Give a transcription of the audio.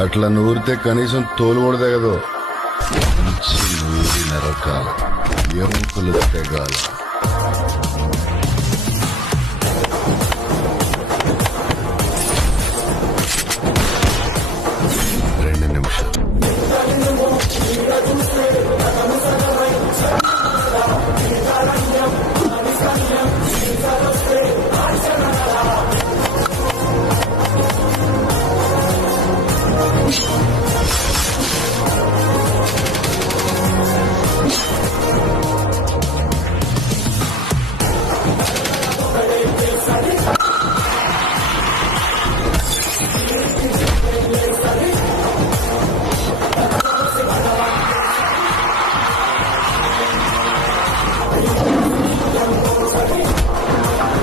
అట్లా నూరితే కనీసం తోలు కూడా తెగదు. మంచి నూరి నరకాల ఎముకలు తెగాల.